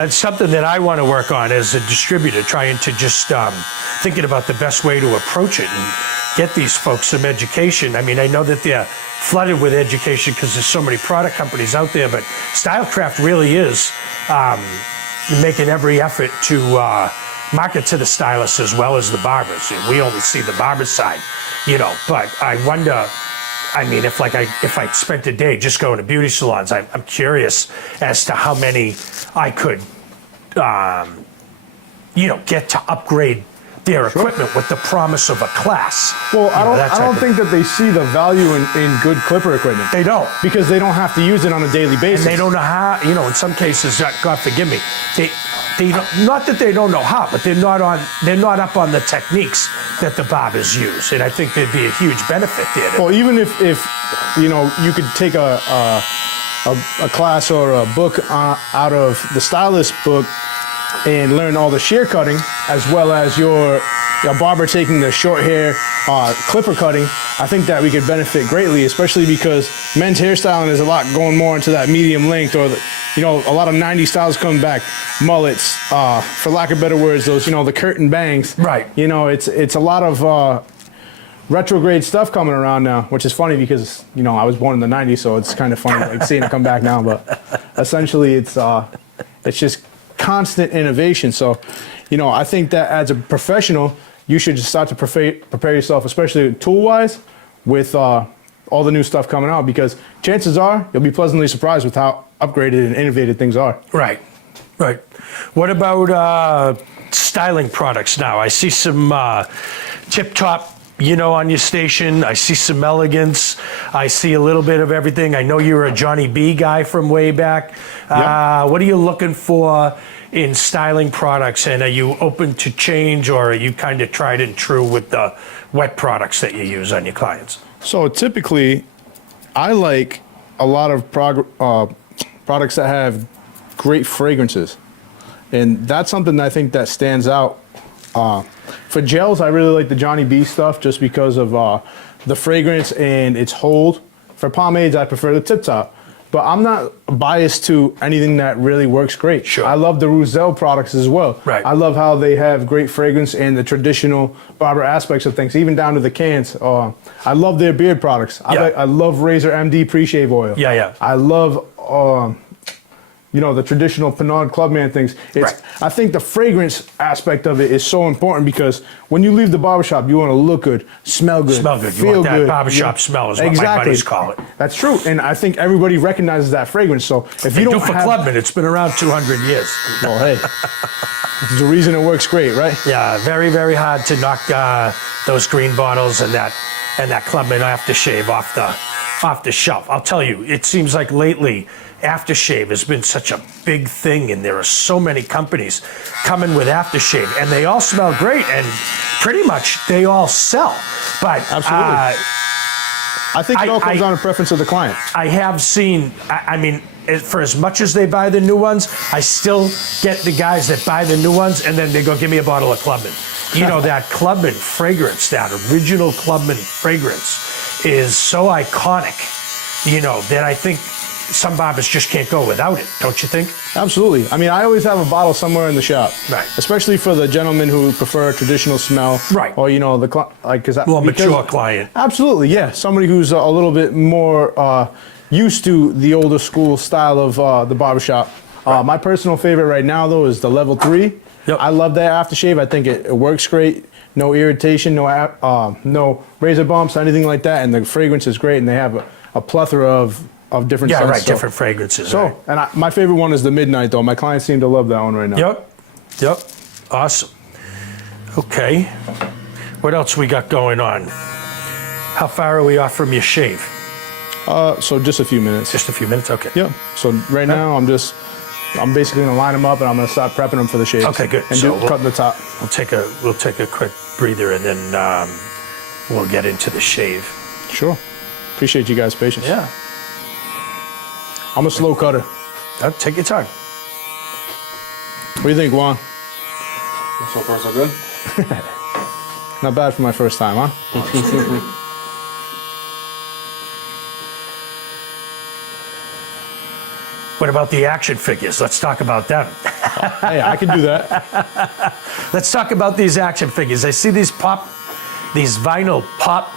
It's something that I want to work on as a distributor, trying to just thinking about the best way to approach it and get these folks some education. I mean, I know that they're flooded with education because there's so many product companies out there, but Stylecraft really is making every effort to market to the stylists as well as the barbers. And we only see the barber side, you know, but I wonder, I mean, if I spent a day just going to beauty salons, I'm curious as to how many I could, you know, get to upgrade their equipment with the promise of a class. Well, I don't think that they see the value in good clipper equipment. They don't. Because they don't have to use it on a daily basis. And they don't know how, you know, in some cases, God forgive me, they don't, not that they don't know how, but they're not up on the techniques that the barbers use. And I think there'd be a huge benefit there. Well, even if you know, you could take a class or a book out of the stylist book and learn all the shear cutting, as well as your barber taking the short hair clipper cutting, I think that we could benefit greatly, especially because men's hairstyling is a lot going more into that medium length, or you know, a lot of 90s styles coming back, mullets, for lack of better words, those, you know, the curtain bangs. Right. You know, it's a lot of retrograde stuff coming around now, which is funny because, you know, I was born in the 90s, so it's kind of funny like seeing it come back now. But essentially, it's just constant innovation. So, you know, I think that as a professional, you should just start to prepare yourself, especially tool-wise, with all the new stuff coming out, because chances are you'll be pleasantly surprised with how upgraded and innovative things are. Right, right. What about styling products now? I see some Tip Top, you know, on your station. I see some Elegance. I see a little bit of everything. I know you're a Johnny B guy from way back. Yep. What are you looking for in styling products, and are you open to change, or are you kind of tried and true with the wet products that you use on your clients? So typically, I like a lot of products that have great fragrances, and that's something that I think that stands out. For gels, I really like the Johnny B stuff just because of the fragrance and its hold. For pomades, I prefer the Tip Top. But I'm not biased to anything that really works great. Sure. I love the Roussel products as well. Right. I love how they have great fragrance and the traditional barber aspects of things, even down to the cans. I love their beard products. I love Razor MD pre-shave oil. Yeah, yeah. I love you know, the traditional Pinard Clubman things. Right. I think the fragrance aspect of it is so important, because when you leave the barbershop, you want to look good, smell good, You feel want that good. barbershop smell is what my buddies call it. That's true, and I think everybody recognizes that fragrance. So if They you don't do for have, Clubman, it's been around 200 years. well, hey, there's a reason it works great, right? Yeah, very, very hard to knock those green bottles and that Clubman aftershave off the shelf. I'll tell you, it seems like lately aftershave has been such a big thing, and there are so many companies coming with aftershave, and they all smell great, and pretty much they all sell. But absolutely, I think it all comes down to preference of the client. I have seen, I mean, for as much as they buy the new ones, I still get the guys that buy the new ones and then they go, give me a bottle of Clubman. You know, that Clubman fragrance, that original Clubman fragrance is so iconic, you know, that I think some barbers just can't go without it, don't you think? Absolutely. I mean, I always have a bottle somewhere in the shop. Right. Especially for the gentlemen who prefer a traditional smell. Right. Or, you know, More mature client. Absolutely, yeah. Somebody who's a little bit more used to the older school style of the barbershop. Right. My personal favorite right now, though, is the Level 3. Yep. I love that aftershave. I think it works great. No irritation, no razor bumps, anything like that. And the fragrance is great, and they have a plethora of different scents. Yeah, right, different fragrances. So, right. And my favorite one is the Midnight, though. My clients seem to love that one right now. Yep, awesome. Okay, what else we got going on? How far are we off from your shave? So just a few minutes. Just a few minutes, okay. Yep, so right now I'm basically gonna line them up, and I'm gonna start prepping them for the shaves. Okay, good. And cutting the top. We'll take a quick breather, and then we'll get into the shave. Sure. Appreciate you guys' patience. Yeah. I'm a slow cutter. Take your time. What do you think, Juan? So far, so good. Not bad for my first time, huh? What about the action figures? Let's talk about them. Hey, I can do that. Let's talk about these action figures. I see these vinyl pop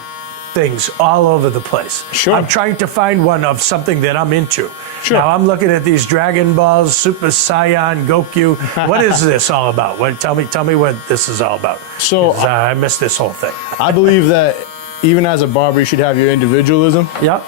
things all over the place. Sure. I'm trying to find one of something that I'm into. Sure. Now I'm looking at these Dragon Balls, Super Saiyan, Goku. What is this all about? Tell me what this is all about. So 'Cause, I missed this whole thing. I believe that even as a barber, you should have your individualism. Yep.